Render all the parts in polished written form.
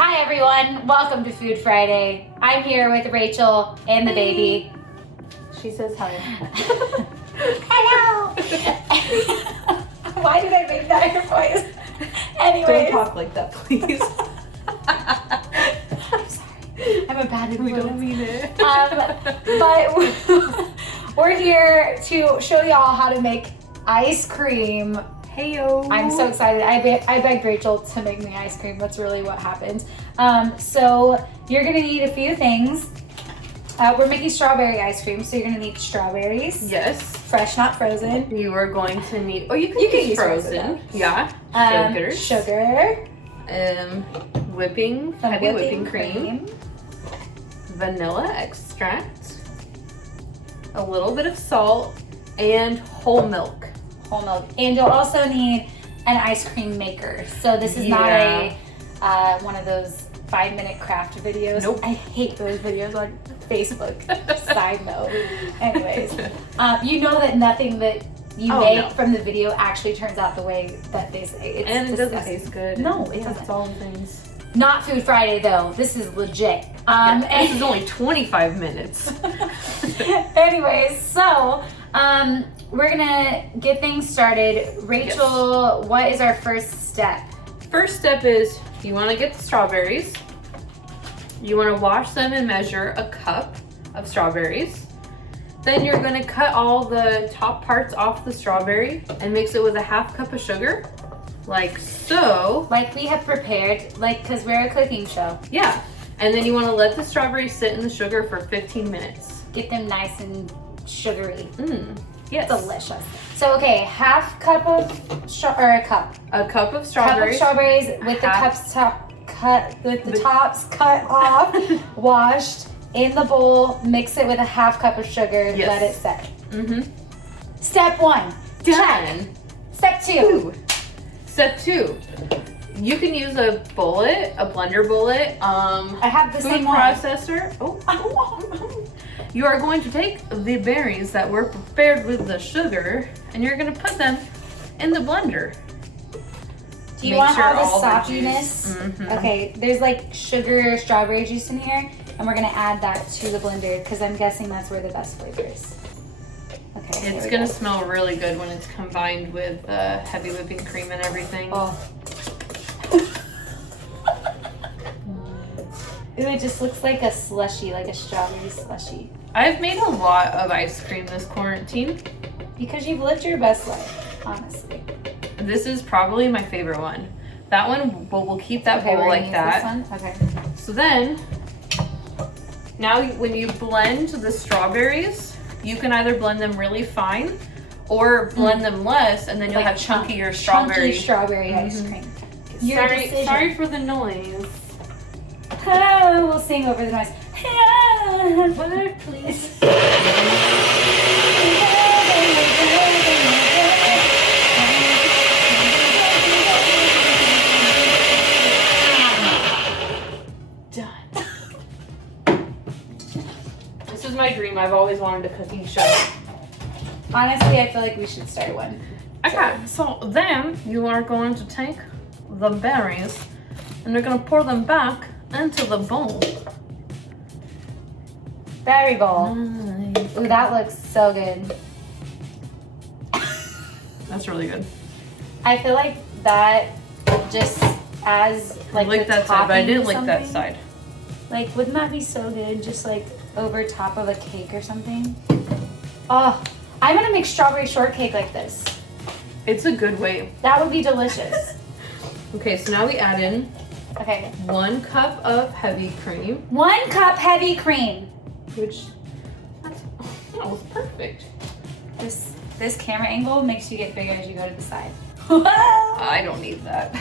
Hi everyone, welcome to Food Friday. I'm here with Rachel and the baby. She says hi. Hello! Why did I make that your voice? Anyways. Don't talk like that, please. I'm sorry. I'm a bad influence. We don't mean it. But we're here to show y'all how to make ice cream. Heyo. I'm so excited. I begged Rachel to make me ice cream. That's really what happened. So you're gonna need a few things. We're making strawberry ice cream, so you're gonna need strawberries. Yes. Fresh, not frozen. You are going to need. Oh, you can use frozen. Yeah. Sugar. Heavy whipping cream. Vanilla extract. A little bit of salt and whole milk. Whole milk. And you'll also need an ice cream maker. So this is not a one of those 5-minute craft videos. Nope. I hate those videos on Facebook. Side note. Anyways, you know that nothing that you make from the video actually turns out the way that they say. It's and it disgusting. doesn't taste good. No, it doesn't. It's all things. Not Food Friday though. This is legit. This is only 25 minutes. Anyways, so we're gonna get things started. Rachel, what is our first step? First step is you want to get the strawberries. You want to wash them and measure a cup of strawberries. Then you're going to cut all the top parts off the strawberry and mix it with a half cup of sugar, like so. Like we have prepared, because we're a cooking show. Yeah. And then you want to let the strawberries sit in the sugar for 15 minutes. Get them nice and sugary. Yes. Delicious. So okay, half cup of a cup. A cup of strawberries. Cup of strawberries with the tops cut off, washed in the bowl. Mix it with a half cup of sugar. Yes. Let it set. Step 1. Done. Check. Step 2. Step 2. You can use a blender bullet. I have the food same one. processor. You are going to take the berries that were prepared with the sugar and you're going to put them in the blender. Do you want all the soppiness? Okay, there's like sugar, strawberry juice in here, and we're gonna add that to the blender because I'm guessing that's where the best flavor is. Okay. It's gonna smell really good when it's combined with heavy whipping cream and everything. Oh. Ooh, it just looks like a slushy, like a strawberry slushy. I've made a lot of ice cream this quarantine. Because you've lived your best life, honestly. This is probably my favorite one. That one, we'll keep that bowl like that. This one? Okay. So then, now when you blend the strawberries, you can either blend them really fine or blend them less, and then you'll have chunkier strawberry. Chunky strawberry ice cream. Sorry for the noise. Oh, we'll sing over the noise. Butter, please. This is my dream. I've always wanted a cooking show. Honestly, I feel like we should start one. Okay, so then you are going to take the berries and you're going to pour them back into the bowl. Berry bowl. Nice. Ooh, that looks so good. That's really good. I feel like that just as I like that side, but I didn't like that side. Like, wouldn't that be so good? Just like over top of a cake or something. Oh, I'm gonna make strawberry shortcake like this. It's a good way. That would be delicious. Okay, so now we add in 1 cup of heavy cream. 1 cup heavy cream. Which, that was perfect. This camera angle makes you get bigger as you go to the side. I don't need that.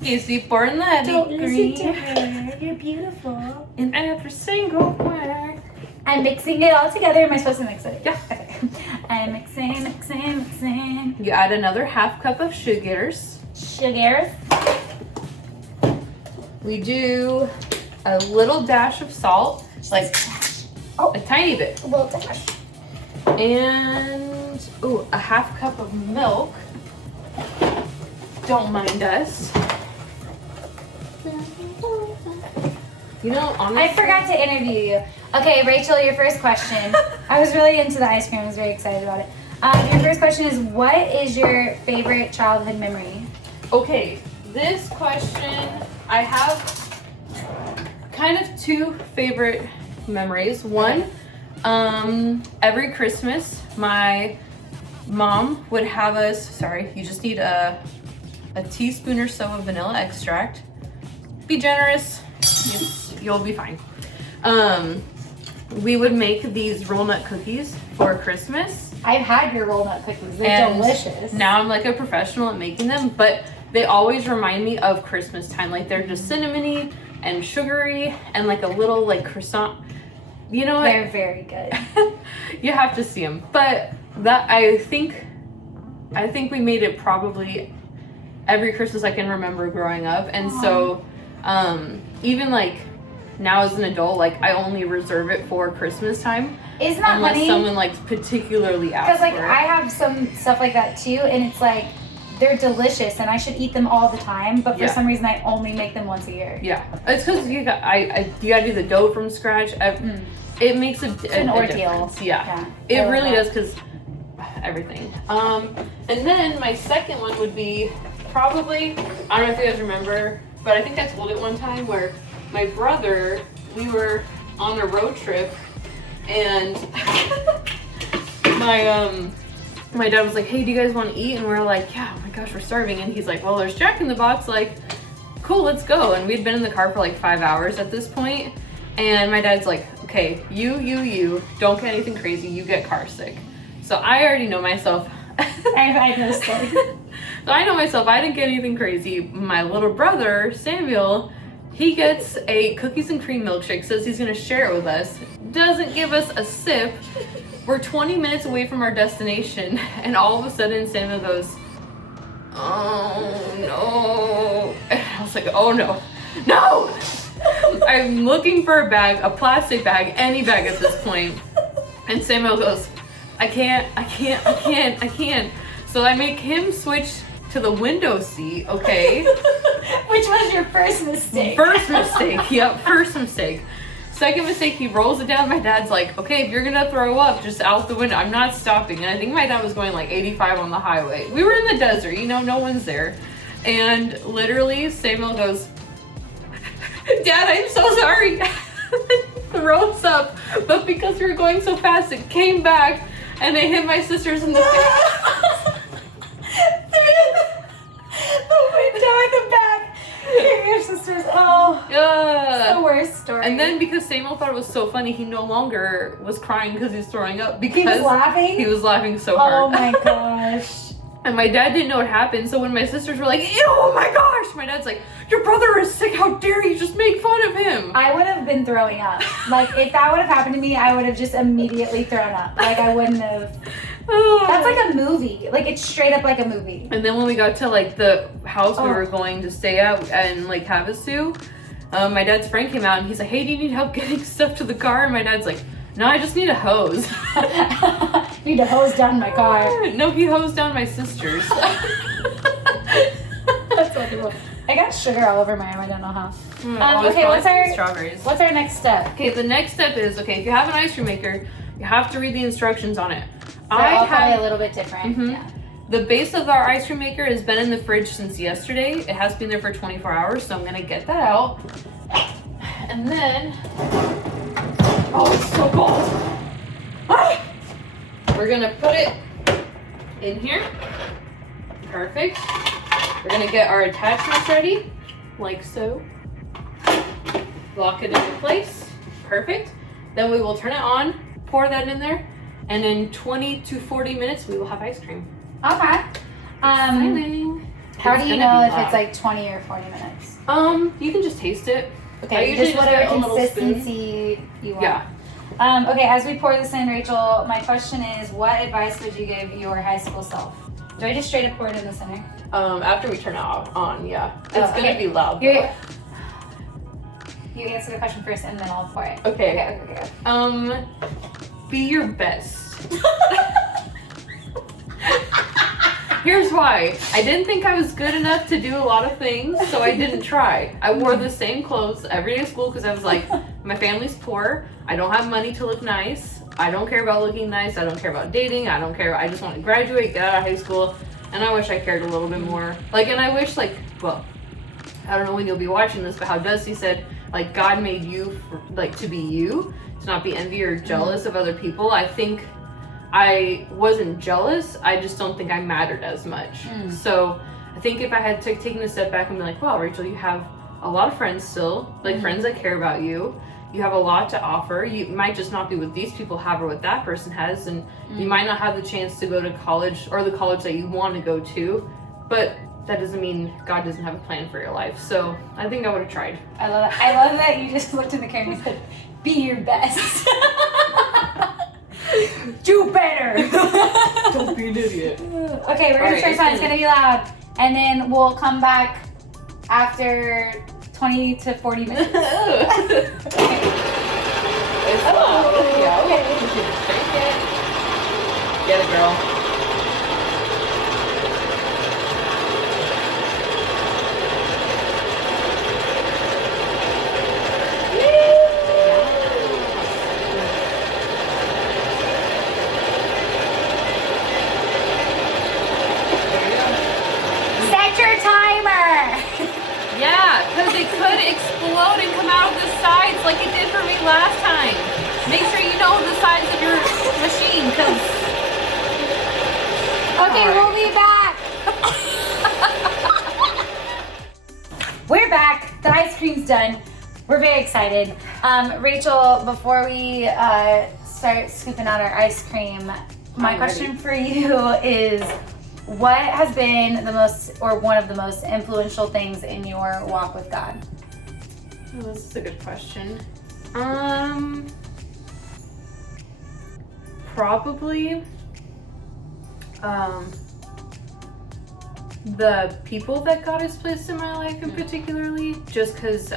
Okay, so you pour in the heavy cream. Listen to her. You're beautiful. In every single way. I'm mixing it all together. Am I supposed to mix it? Yeah. Okay. I'm mixing. You add another half cup of sugars. We do a little dash of salt, like a tiny bit. A little dash. And a half cup of milk. Don't mind us. You know, honestly, I forgot to interview you. Okay, Rachel, your first question. I was really into the ice cream. I was very excited about it. Your first question is, what is your favorite childhood memory? Okay, this question, I have kind of two favorite memories. One, every Christmas, my mom would have us, sorry, you just need a teaspoon or so of vanilla extract. Be generous, you'll be fine. We would make these roll nut cookies for Christmas. I've had your roll nut cookies. They're delicious. Now I'm like a professional at making them, but they always remind me of Christmas time. Like they're just cinnamony and sugary and like a little like croissant. You know what? They're very good. You have to see them. But that I think we made it probably every Christmas I can remember growing up. And so even like now as an adult, like I only reserve it for Christmas time. Isn't that unless funny? someone like particularly asks Because like for it. I have some stuff like that too, and it's like they're delicious, and I should eat them all the time. But for some reason, I only make them once a year. Yeah, it's because you gotta do the dough from scratch. It makes an ordeal. Difference. Yeah, it really does because everything. And then my second one would be probably, I don't know if you guys remember, but I think I told it one time where my brother, we were on a road trip and my dad was like, hey, do you guys want to eat? And we're like, yeah, oh my gosh, we're starving. And he's like, well, there's Jack in the Box, like, cool, let's go. And we'd been in the car for like 5 hours at this point. And my dad's like, okay, you, don't get anything crazy, you get car sick. So I already know myself. I know sick. So I know myself, I didn't get anything crazy. My little brother, Samuel, he gets a cookies and cream milkshake, says he's gonna share it with us, doesn't give us a sip. We're 20 minutes away from our destination, and all of a sudden Samuel goes, oh no. And I was like, oh no, no! I'm looking for a bag, a plastic bag, any bag at this point. And Samuel goes, I can't. So I make him switch to the window seat, okay? Which was your first mistake. First mistake, yep, first mistake. Second mistake, he rolls it down. My dad's like, okay, if you're gonna throw up, just out the window. I'm not stopping. And I think my dad was going like 85 on the highway. We were in the desert, you know, no one's there. And literally, Samuel goes, Dad, I'm so sorry. Throws up. But because we were going so fast, it came back and it hit my sisters in the face. The window in the back. Your sisters. Oh, that's the worst story. And then because Samuel thought it was so funny, he no longer was crying because he's throwing up. Because he was laughing? He was laughing so hard. Oh my gosh. And my dad didn't know what happened, so when my sisters were like, ew, oh my gosh, my dad's like, your brother is sick, how dare you just make fun of him? I would have been throwing up. Like, if that would have happened to me, I would have just immediately thrown up. Like, I wouldn't have. That's like a movie. Like, it's straight up like a movie. And then when we got to, like, the house we were going to stay at and, like, Havasu, my dad's friend came out and he's like, hey, do you need help getting stuff to the car? And my dad's like, no, I just need a hose. Need to hose down my car. No, he hosed down my sisters. That's wonderful. I got sugar all over my arm. I don't know how. Okay, what's our next step? Okay, the next step is, okay, if you have an ice cream maker, you have to read the instructions on it. They're all probably a little bit different. Mm-hmm. Yeah. The base of our ice cream maker has been in the fridge since yesterday. It has been there for 24 hours, so I'm gonna get that out. And then, oh, it's so cold. Ah! We're gonna put it in here. Perfect. We're gonna get our attachments ready, like so. Lock it into place. Perfect. Then we will turn it on, pour that in there, and in 20 to 40 minutes, we will have ice cream. Okay. How do you know if it's like 20 or 40 minutes? You can just taste it. Okay, just whatever consistency you want. Yeah. Okay, as we pour this in, Rachel, my question is, what advice would you give your high school self? Do I just straight up pour it in the center? After we turn it on, yeah. It's gonna be loud. You answer the question first, and then I'll pour it. Okay. Be your best. Here's why. I didn't think I was good enough to do a lot of things, so I didn't try. I wore the same clothes every day to school because I was like, my family's poor. I don't have money to look nice. I don't care about looking nice. I don't care about dating. I don't care. I just want to graduate, get out of high school. And I wish I cared a little bit more. Like, and I wish, like, well, I don't know when you'll be watching this, but how Dusty said, like, God made you, to be you, to not be envy or jealous of other people. I think I wasn't jealous. I just don't think I mattered as much. So I think if I had taken a step back and be like, wow, Rachel, you have a lot of friends still, like friends that care about you. You have a lot to offer. You might just not be what these people have or what that person has. And you might not have the chance to go to college or the college that you want to go to. But that doesn't mean God doesn't have a plan for your life. So I think I would have tried. I love that. I love that you just looked in the camera and said, be your best. Do better. Don't be an idiot. Okay, we're gonna try something. It's gonna be loud. And then we'll come back after 20 to 40 minutes. Okay. It's loud. Yeah, okay. You should just drink it. Get it, girl. Because it could explode and come out of the sides like it did for me last time. Make sure you know the sides of your machine, because... Okay, we'll be back. We're back. The ice cream's done. We're very excited. Rachel, before we start scooping out our ice cream, my question for you is, what has been the most, or one of the most influential things in your walk with God? Oh, this is a good question. Probably the people that God has placed in my life in particularly, just because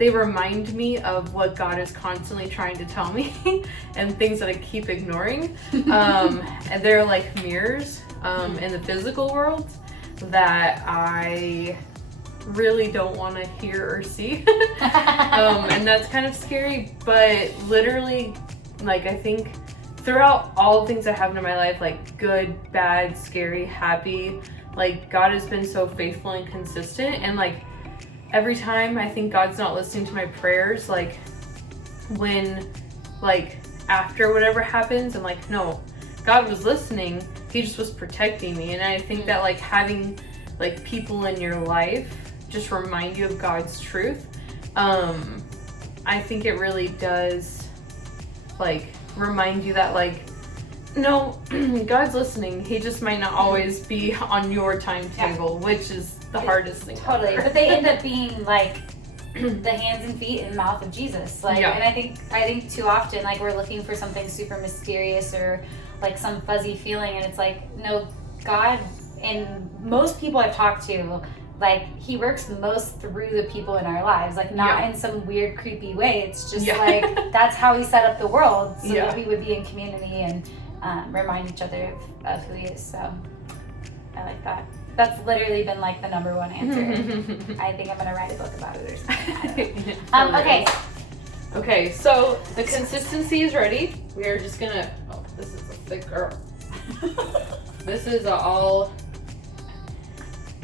they remind me of what God is constantly trying to tell me and things that I keep ignoring. And they're like mirrors in the physical world that I really don't want to hear or see. And that's kind of scary, but literally, like, I think throughout all the things that happened in my life, like good, bad, scary, happy, like God has been so faithful and consistent. And like every time I think God's not listening to my prayers, like when, like after whatever happens, I'm like, no, God was listening. He just was protecting me. And I think that like having like people in your life just remind you of God's truth. I think it really does like remind you that like, no, God's listening. He just might not always be on your timetable, which is the hardest thing. Totally. But they end up being like the hands and feet and mouth of Jesus. Like, and I think too often like we're looking for something super mysterious or like some fuzzy feeling, and it's like, no, God, and most people I've talked to, like he works most through the people in our lives, like not in some weird creepy way. It's just like that's how he set up the world so that we would be in community and remind each other of who he is. So I like that. That's literally been like the number one answer. I think I'm gonna write a book about it or something. Okay, so the consistency is ready. We are just gonna, oh, this is a thick girl. This is all.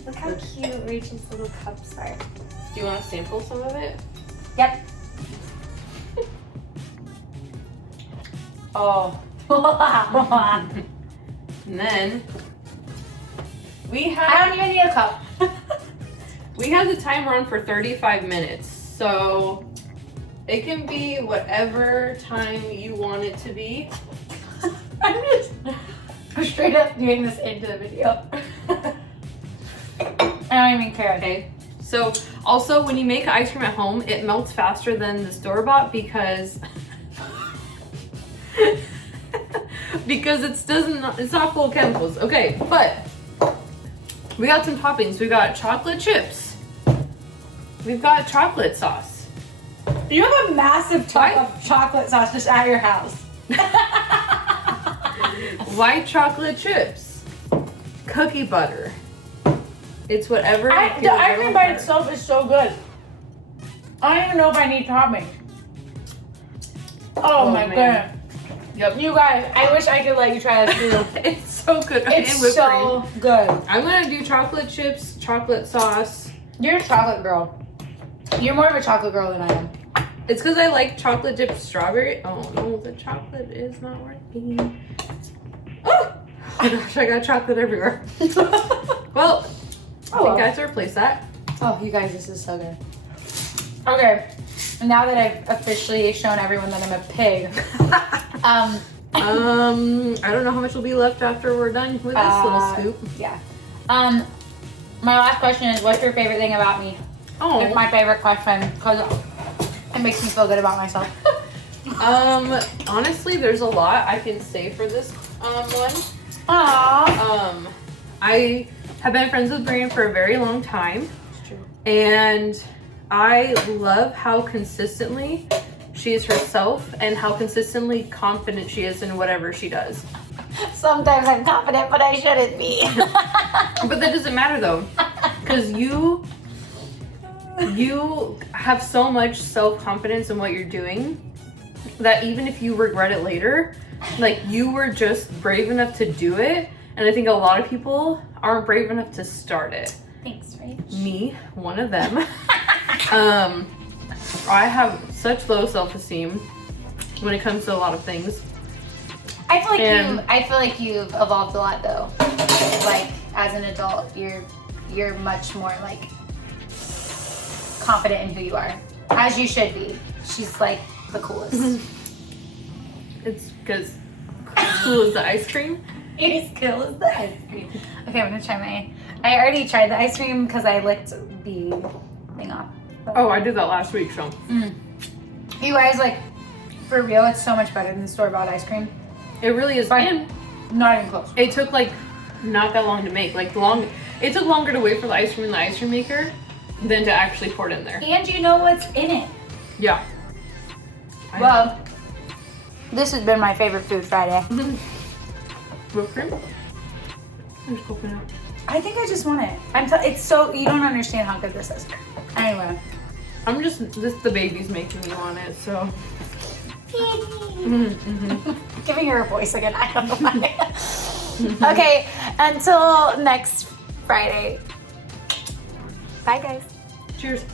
Look how cute Rachel's little cups are. Do you want to sample some of it? Yep. Oh. And then we have. I don't even need a cup. We have the timer on for 35 minutes, so it can be whatever time you want it to be. I'm just straight up doing this into the video. I don't even care. Okay. So also when you make ice cream at home, it melts faster than the store-bought because it's not full of chemicals. Okay, but we got some toppings. We got chocolate chips. We've got chocolate sauce. You have a massive tub of chocolate sauce just at your house. White chocolate chips. cookie butter. It's whatever. The ice cream by itself is so good. I don't even know if I need topping. Oh my goodness. Yep. You guys, I wish I could let you try this too. It's so good. It's so good. I'm gonna do chocolate chips, chocolate sauce. You're a chocolate girl. You're more of a chocolate girl than I am. It's because I like chocolate dipped strawberry. Oh no, the chocolate is not working. Oh my gosh, I got chocolate everywhere. Well, I think I have to replace that. Oh, you guys, this is so good. Okay, now that I've officially shown everyone that I'm a pig, I don't know how much will be left after we're done with this little scoop. Yeah. My last question is, what's your favorite thing about me? Oh, It's my favorite question because it makes me feel good about myself. honestly, there's a lot I can say for this one. Aww. I have been friends with Brianne for a very long time. It's true. And I love how consistently she is herself and how consistently confident she is in whatever she does. Sometimes I'm confident, but I shouldn't be. But that doesn't matter though, because you have so much self-confidence in what you're doing that even if you regret it later, like you were just brave enough to do it. And I think a lot of people aren't brave enough to start it. Thanks, Rach. Me, one of them. I have such low self-esteem when it comes to a lot of things. I feel like you've evolved a lot though. Like as an adult, you're much more like confident in who you are, as you should be. She's like the coolest. It's because cool is the ice cream. It's cool as the ice cream. Okay, I'm gonna try I already tried the ice cream because I licked the thing off. But, Oh, I did that last week, so. You guys, like, for real, it's so much better than store-bought ice cream. It really is. And Not even close. it took like not that long to make. It took longer to wait for the ice cream in the ice cream maker than to actually pour it in there. And you know what's in it. Yeah. Well, this has been my favorite food Friday. Whipped cream? There's coconut. I think I just want it. It's so, you don't understand how good this is. Anyway. The baby's making me want it, so. Giving her a voice again, I don't know why. Okay, until next Friday. Bye, guys. Cheers.